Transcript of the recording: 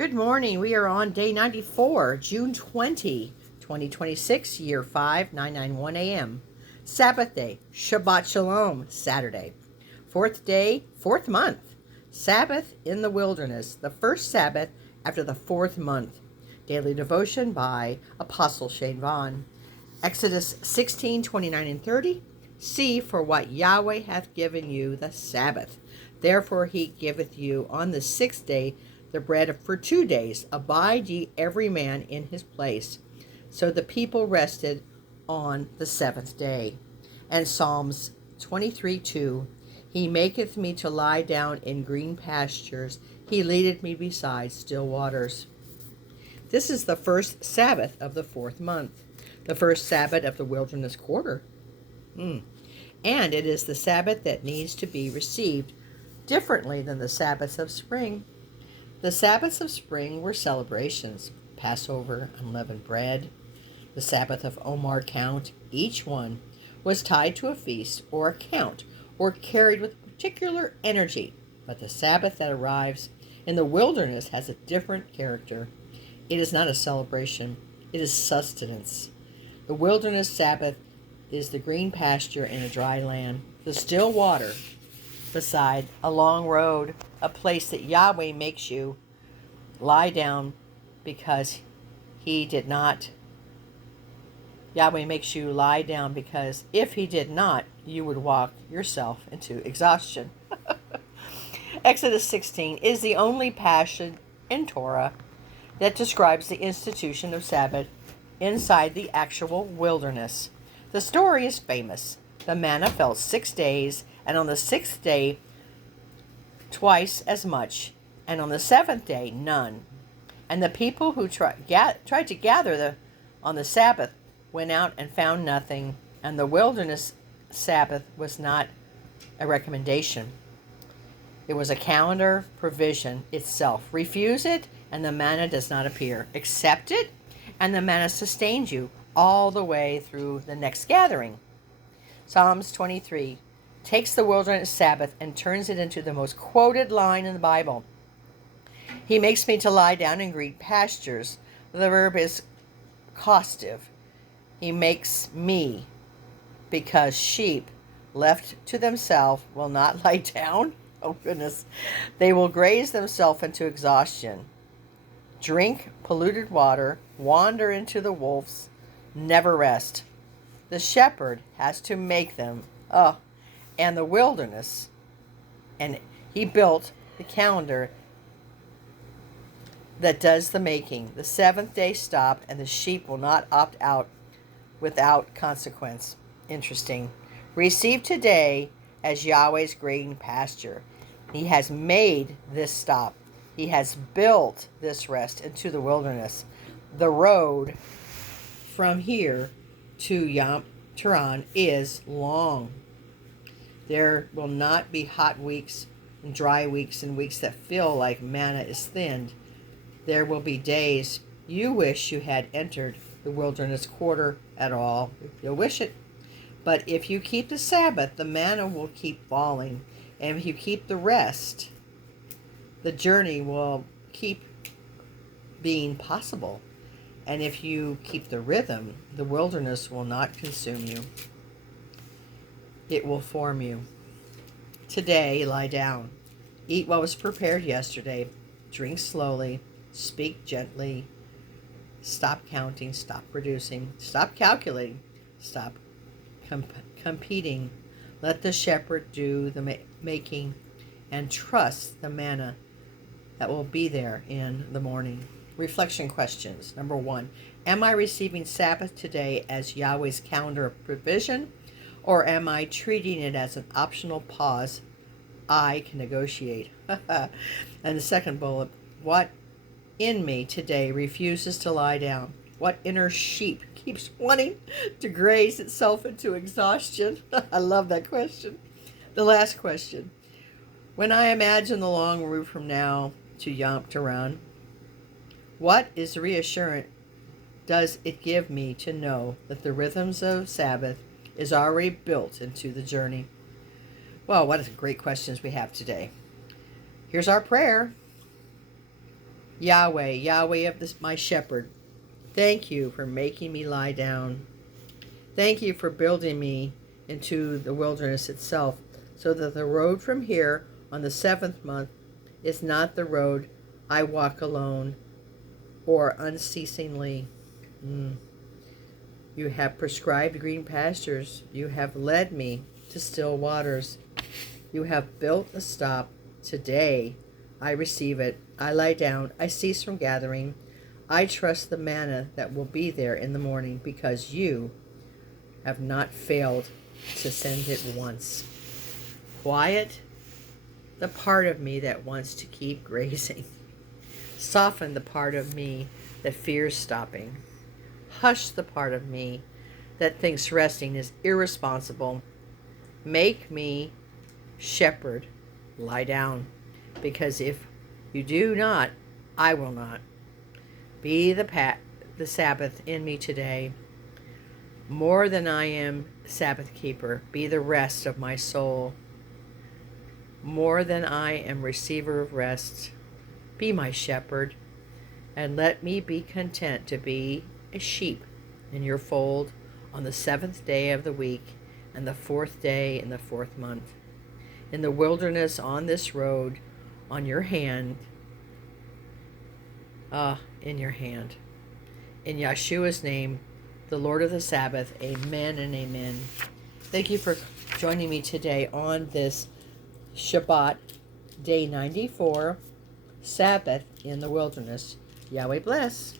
Good morning. We are on day 94, June 20, 2026, year 5991 a.m. Sabbath day, Shabbat Shalom, Saturday. Fourth day, fourth month. Sabbath in the wilderness, the first Sabbath after the fourth month. Daily devotion by Apostle Shane Vaughn. Exodus 16:29 and 30. See, for what Yahweh hath given you the Sabbath. Therefore he giveth you on the sixth day the bread for 2 days. Abide ye every man in his place. So the people rested on the seventh day. And Psalms 23:2. He maketh me to lie down in green pastures. He leadeth me beside still waters. This is the first Sabbath of the fourth month, the first Sabbath of the wilderness quarter. And it is the Sabbath that needs to be received differently than the Sabbaths of spring. The Sabbaths of spring were celebrations: Passover, unleavened bread, the Sabbath of Omer count. Each one was tied to a feast or a count or carried with particular energy. But the Sabbath that arrives in the wilderness has a different character. It is not a celebration, it is sustenance. The wilderness Sabbath is the green pasture in a dry land, the still water beside a long road, a place that Yahweh makes you lie down because he did not. Yahweh makes you lie down because if he did not, you would walk yourself into exhaustion. Exodus 16 is the only passage in Torah that describes the institution of Sabbath inside the actual wilderness. The story is famous. The manna fell 6 days, and on the sixth day, twice as much, and on the seventh day, none. And the people who tried to gather on the Sabbath went out and found nothing, and the wilderness Sabbath was not a recommendation. It was a calendar provision itself. Refuse it, and the manna does not appear. Accept it, and the manna sustains you all the way through the next gathering. Psalms 23 takes the wilderness Sabbath and turns it into the most quoted line in the Bible. He makes me to lie down in green pastures. The verb is causative. He makes me, because sheep left to themselves will not lie down. Oh goodness. They will graze themselves into exhaustion, drink polluted water, wander into the wolves, never rest. The shepherd has to make them. And the wilderness. And he built the calendar that does the making. The seventh day stopped, and the sheep will not opt out without consequence. Interesting. Receive today as Yahweh's green pasture. He has made this stop. He has built this rest into the wilderness. The road from here to Yom Tehran is long. There will not be hot weeks and dry weeks and weeks that feel like manna is thinned. There will be days you wish you had entered the wilderness quarter at all. You'll wish it. But if you keep the Sabbath, the manna will keep falling. And if you keep the rest, the journey will keep being possible. And if you keep the rhythm, the wilderness will not consume you. It will form you. Today, lie down. Eat what was prepared yesterday. Drink slowly. Speak gently. Stop counting. Stop producing. Stop calculating. Stop competing. Let the shepherd do the making, and trust the manna that will be there in the morning. Reflection questions. Number 1, am I receiving Sabbath today as Yahweh's calendar of provision, or am I treating it as an optional pause I can negotiate? And the second bullet, what in me today refuses to lie down? What inner sheep keeps wanting to graze itself into exhaustion? I love that question. The last question, when I imagine the long route from now to Yom Tehran, what is reassurance does it give me to know that the rhythms of Sabbath is already built into the journey? Well, what great questions we have today. Here's our prayer. Yahweh, Yahweh of my shepherd, thank you for making me lie down. Thank you for building me into the wilderness itself, so that the road from here on the seventh month is not the road I walk alone or unceasingly. You have prescribed green pastures. You have led me to still waters. You have built a stop. Today I receive it. I lie down. I cease from gathering. I trust the manna that will be there in the morning, because you have not failed to send it once. Quiet the part of me that wants to keep grazing. Soften the part of me that fears stopping. Hush the part of me that thinks resting is irresponsible. Make me, shepherd, lie down, because if you do not, I will not. Be the Sabbath in me today. More than I am Sabbath keeper, be the rest of my soul. More than I am receiver of rest, be my shepherd, and let me be content to be a sheep in your fold on the seventh day of the week and the fourth day in the fourth month. In the wilderness, on this road, on your hand, in your hand. In Yeshua's name, the Lord of the Sabbath, amen and amen. Thank you for joining me today on this Shabbat, day 94, Sabbath in the wilderness. Yahweh bless.